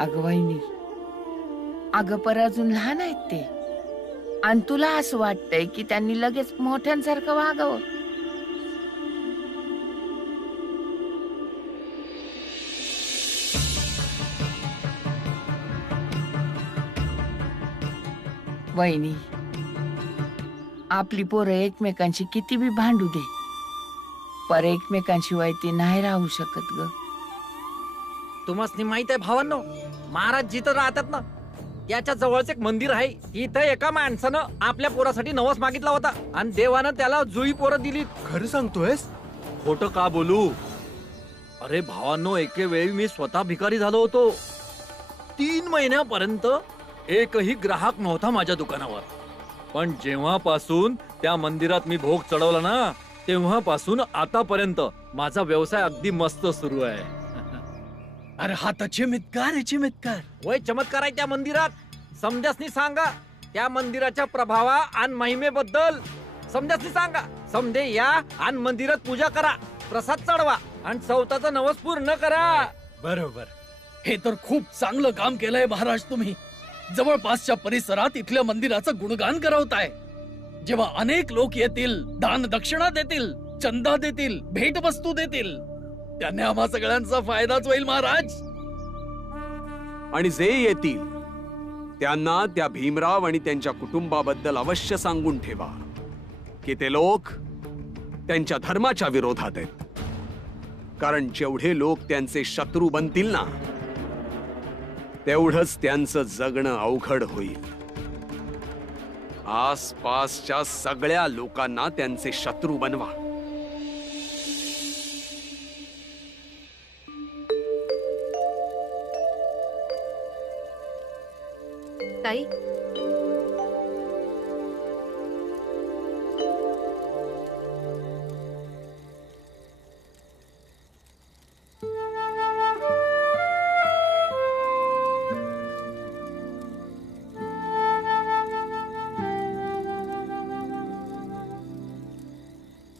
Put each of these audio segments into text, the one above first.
अगं वहिनी, अगं पर अजून लहान आहेत ते, आणि तुला असं वाटतंय की त्यांनी लगेच मोठ्यांसारखं वागावं. वहिनी, आपली पोरं एकमेकांशी किती बी भांडू दे, पर एकमेकांशिवाय ती नाही राहू शकत ग. तुम्हाला माहित आहे भावांनो, महाराज जिथं राहतात ना त्याच्या जवळच एक मंदिर आहे. इथं एका माणसानं आपल्या पोरासाठी नवस मागितला होता आणि देवानं त्याला जुई पोरं दिली. खरं सांगतोयस? खोटं का बोलू? अरे भावांनो, एके वेळी मी स्वतः भिकारी झालो होतो. 3 महिन्यापर्यंत एकही ग्राहक नव्हता माझ्या दुकानावर. पण जेव्हापासून त्या मंदिरात मी भोग चढवला ना, तेव्हापासून आतापर्यंत माझा व्यवसाय अगदी मस्त सुरू आहे. अरे हा तर चमत्कार आहे, चमत्कार. वय चमत्कार आहे त्या मंदिरात. समजासनी सांगा त्या मंदिराच्या प्रभावा आणि महिमेबद्दल. समजासनी सांगा, समजे या आणि मंदिरात पूजा करा, प्रसाद चढवा आणि चौथाचा नवस पूर्ण करा. बरोबर. हे तर खूप चांगलं काम केलंय महाराज तुम्ही. जवळपासच्या परिसरात इथल्या मंदिराचं गुणगान करवताय. जेव्हा अनेक लोक येतील, दान दक्षिणा देतील, चंदा देतील, भेटवस्तू देतील, त्याने आम्हा सगळ्यांचा फायदाच होईल महाराज. आणि जे येतील त्यांना त्या भीमराव आणि त्यांच्या कुटुंबाबद्दल अवश्य सांगून ठेवा की ते लोक त्यांच्या धर्माच्या विरोधात आहेत. कारण जेवढे लोक त्यांचे शत्रू बनतील ना, तेवढंच त्यांचं जगणं अवघड होईल. आसपासच्या सगळ्या लोकांना त्यांचे शत्रू बनवा. ताई,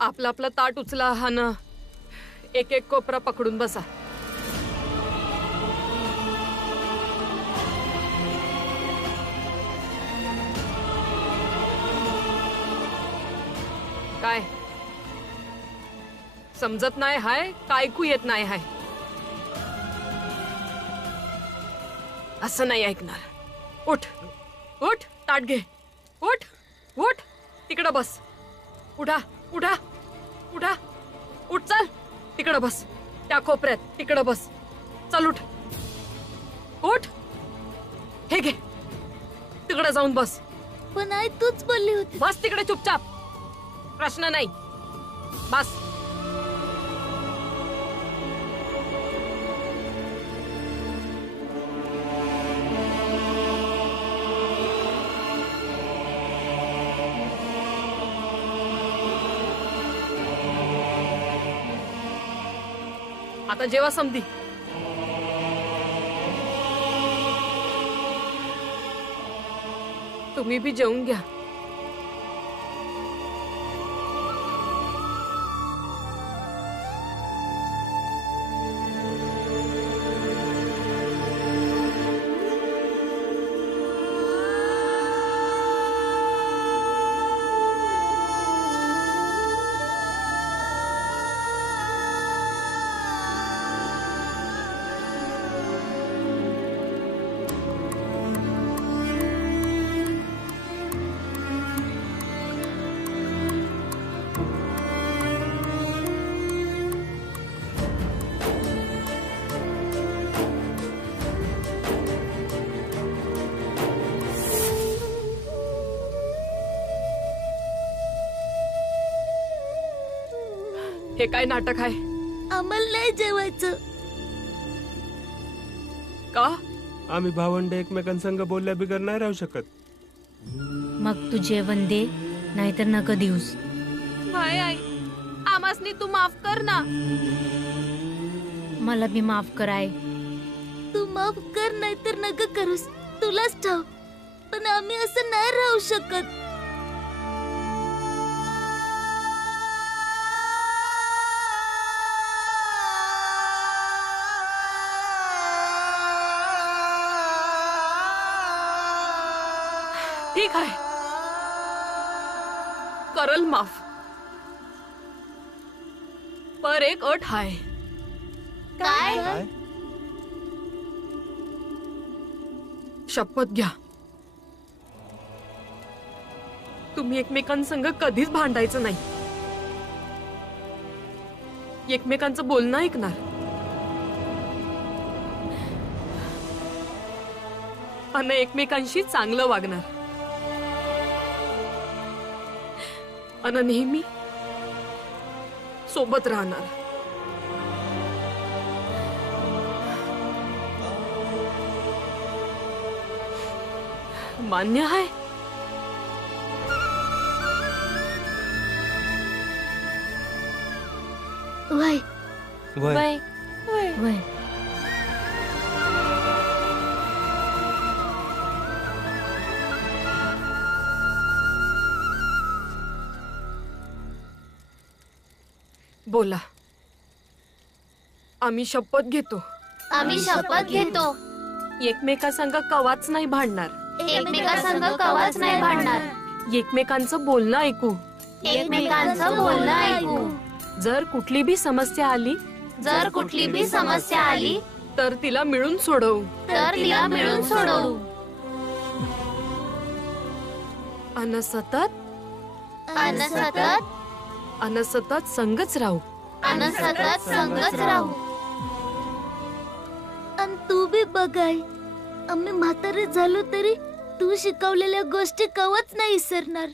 आपलं आपलं ताट उचला. हा ना, एक एक कोपरा पकडून बसा. काय समजत नाही हाय? काय ऐकू येत नाही हाय? असं नाही ऐकणार. उठ उठ, ताट घे. उठ उठ, तिकडं बस. उठा उठा उठा, उठ, चल तिकडं बस, त्या कोपऱ्यात तिकडं बस. चल उठ उठ, हे घे, तिकडं जाऊन बस. पण आई तूच बोलली होती. बस तिकडे चुपचाप, प्रश्न नाही, बस. आता जेवा समधी. तुम्ही भी जेवून घ्या. हे काय नाटक आहे? आम्हाला नाही जेवायचं. का? आम्ही भावंड एकमेकांसंग बोलल्या बिगर नाही राहू शकत. मग तू जेवण दे, नाहीतर नका देऊस. हाय आई, आमासनी तू माफ कर ना. मला भी माफ कराय. तू माफ कर, नाहीतर नका करूस, तुलाच ठाव. पण आम्ही असं नाही राहू शकत. ठीक आहे, करल माफ, पर एक अट आहे. काय? शपथ घ्या, तुम्ही एकमेकांसंग कधीच भांडायचं नाही, एकमेकांचं बोलणं ऐकणार, आणि एकमेकांशी चांगलं वागणार, आणि नेहमी सोबत राहणार. मान्य आहे? वय वय वय. बोला. आम्ही शपथ घेतो, आम्ही शपथ घेतो, एकमेकांसंग कवाच नाही भांडणार, एकमेकांसंग कवाच नाही भांडणार, एकमेकांचं बोलणं ऐकू, एकमेकांचं बोलणं ऐकू, जर कुठली भी समस्या आली जर कुठली बी समस्या आली तर तिला मिळून सोडवू, तर तिला मिळून सोडवू, अन सतत संगच राहू. सतत संगच राहू. आणि तू बी बघाय, आम्ही म्हातारे झालो तरी तू शिकवलेल्या गोष्टी कवच नाही विसरणार.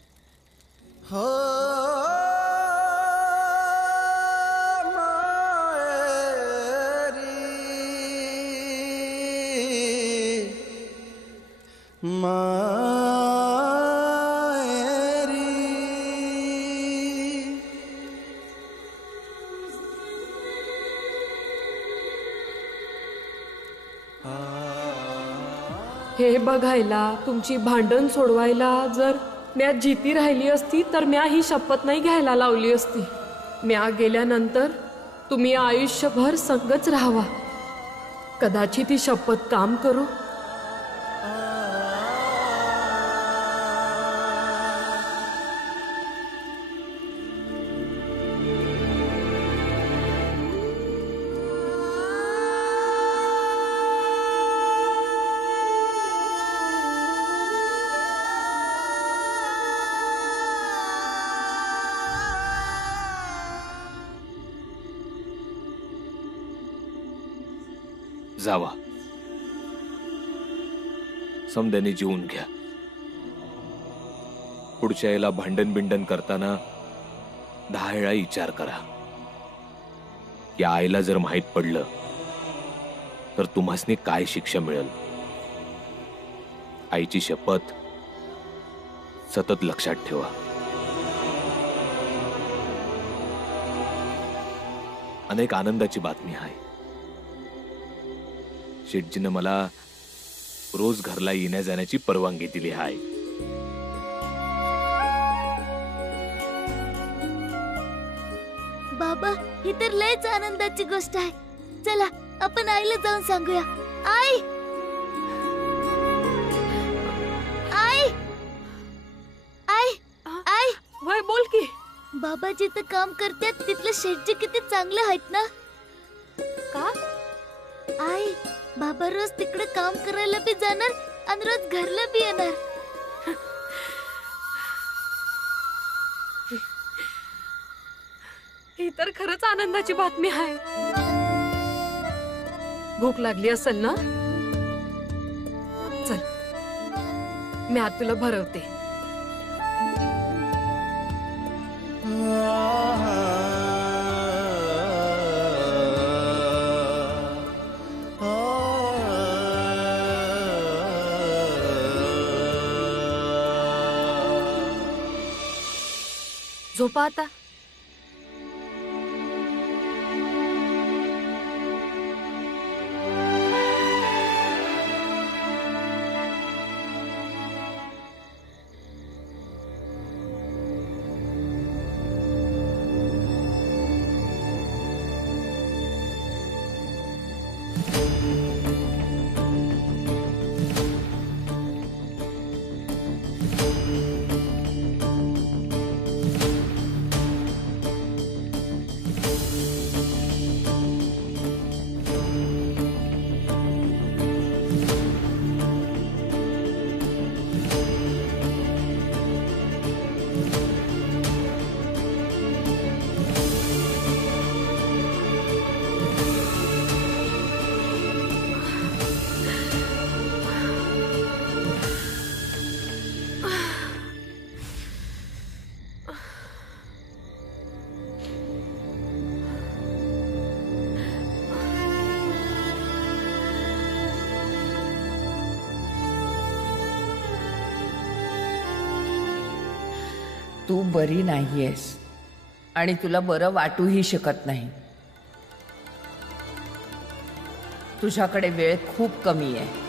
हे बघायला, तुमची भांडण सोडवायला जर म्या जिती राहिली असती तर म्या ही शपथ नाही घ्यायला लावली असती. म्या गेल्यानंतर तुम्ही आयुष्यभर संगच राहावा. कदाचित ही शपथ काम करू. जावा, समद्याने जीवन घ्या. पुढच्या याला भांडण बिंडण करताना 10 वेळा विचार करा. या आईला जर माहित पडलं तर तुम्हासनी काय शिक्षा मिळेल. आईची शपथ सतत लक्षात ठेवा. अनेक आनंदाची बातमी आहे. शेठजीनं मला रोज घरला येण्या जाण्याची परवानगी दिली आहे. बाबा, ही तर लयच आनंदाची गोष्ट आहे. चला आपण आईला जाऊन सांगूया. आई, आई, आई, आई. वय बोल की. बाबा जिथं काम करतात तिथलं शेठजी किती चांगले आहेत ना. का? आई, बाबा रोज तिकडे काम करायला बी जाणार आणि रोज घरला बी येणार. ही तर खरंच आनंदाची बातमी आहे. भूक लागली असेल ना? चल, मी आज तुला भरवते. झोपा आता. तू बरी नाहीयेस आणि तुला बरं वाटूही शकत नाही. तुझ्याकडे वेळ खूप कमी आहे.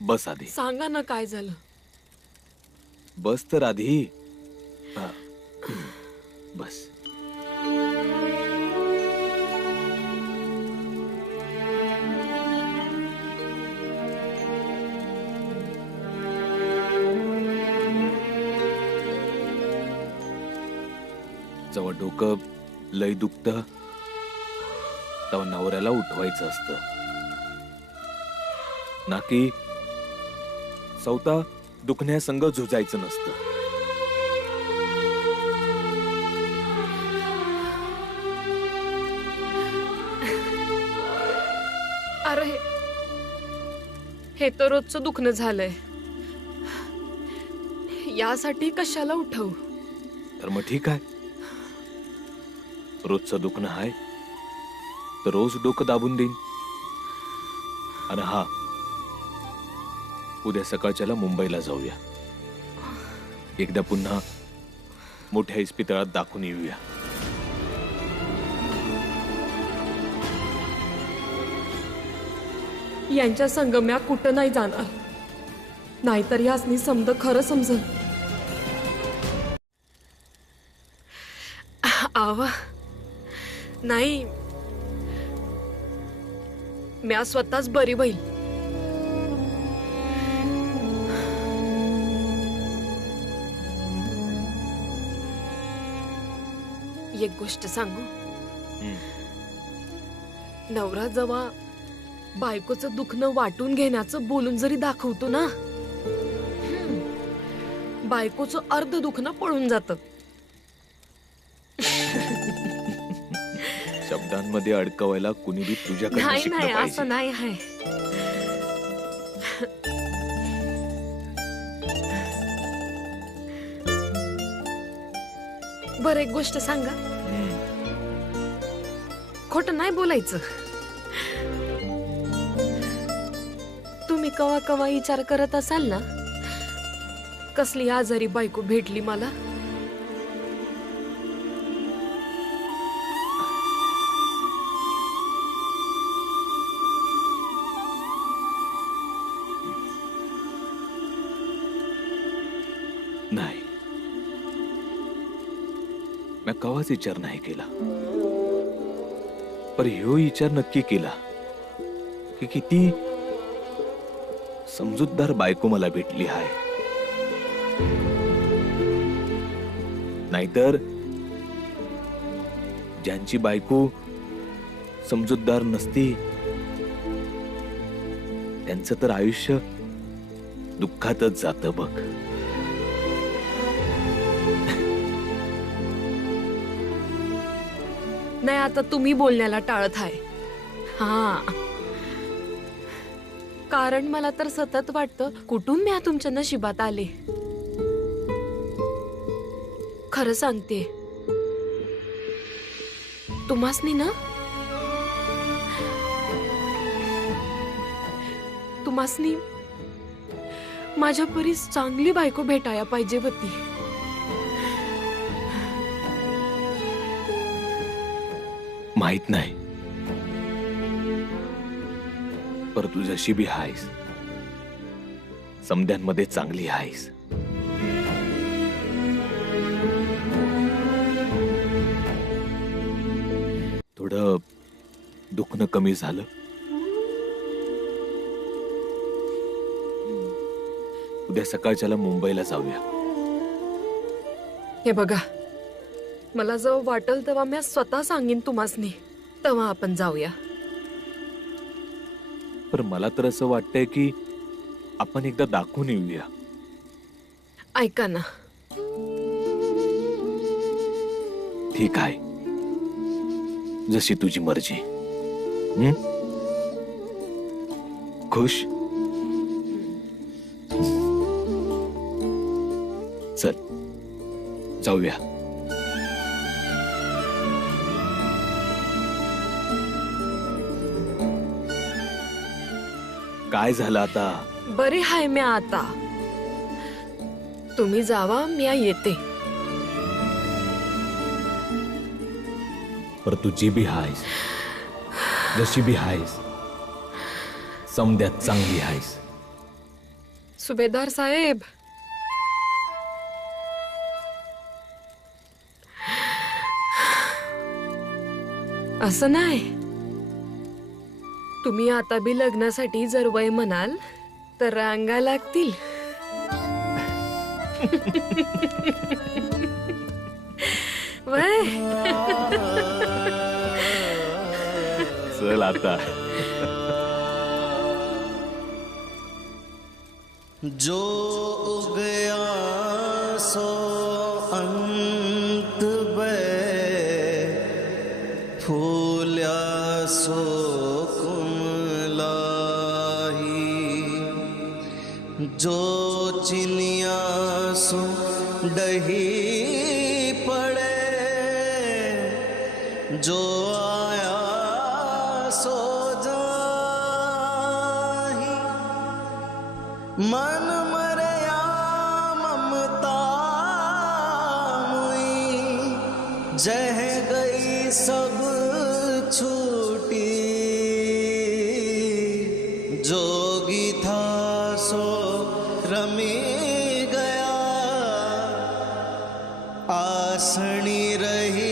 बस आधी. सांगा ना काय झालं. बस तर आधी. बस. जेव्हा डोकं लय दुखतं तेव्हा नवऱ्याला उठवायचं असतं ना की स्वतः दुखण्यासंग झुजायचं नसतं. अरे हे तर रोजचं दुखणं झालंय. यासाठी कशाला उठवू. तर मग ठीक आहे, रोजचं दुखणं आहे तर रोज डोकं दाबून देईन. आणि हा, उद्या सकाळच्याला मुंबईला जाऊया. एकदा पुन्हा मोठ्या इस्पितळात दाखवून येऊया. यांच्या संगम्या कुठं नाही जाणार, नाहीतर यासनी समज खरं समजल. आवा नाही, म्या स्वतःच बरी होईल. एक गोष्ट सांगू. नवरा जेव्हा बायकोचं दुखणं वाटून घेण्याचं बोलून जरी दाखवतो ना, बायकोचं अर्ध दुखणं पळून जातं. शब्दांमध्ये अडकवायला कुणी बी तुझ्याकडे नाही शिकलं नाही पाहिजे. असं नाही आहे. बरं, एक गोष्ट सांगा, खोटं नाही बोलायचं. तुम्ही कवा कवा विचार करत असाल ना, कसली आजारी बायको भेटली मला. नाही, मी कवाच विचार नाही केला, पर ह्यो विचार नक्की केला की किती समजूतदार बायको मला भेटली आहे. नाहीतर ज्यांची बायको समजूतदार नसती त्यांचं तर आयुष्य दुःखातच जातं बघ. नाही, आता तुम्ही बोलण्याला टाळत आहे. हा, कारण मला तर सतत वाटतं कुठून मी तुमच्या नशिबात आले. खरं सांगते, तुम्हासनी ना, तुम्हासनी माझ्या परी चांगली बायको भेटाया पाहिजे होती. माहित नाही, पर तू जशी बी हायस समद्यांमध्ये चांगली हायस. थोडं दुखणं कमी झालं. उद्या सकाळच्याला मुंबईला जाऊया. हे बघा, मला जेव्हा वाटेल तेव्हा मी स्वतः सांगेन तुम्हासनी, तेव्हा आपण जाऊया. पर मला तर असं वाटतंय की आपण एकदा दाखवून येऊया. ऐका ना, ठीक आहे, जशी तुझी मर्जी. खुश? चल जाऊया. काय झालं आता? बरे हाय मी आता. तुम्ही जावा, मी येते. पर तुझी बी हायस, जशी बी हायस समद्यात चांगली हायस. सुभेदार साहेब, असं नाही. तुम्ही आता बी लग्नासाठी जर वय म्हणाल तर रांगा लागतील. वय चल आता. जो उगया सो अंत बे फूल्या सो जो चिनिया सो डही पड़े, जो आया सो जाही, मन मरया ममता मुई, जह गई सब छूटी, जोगी था सो रमी गया, आसनी रही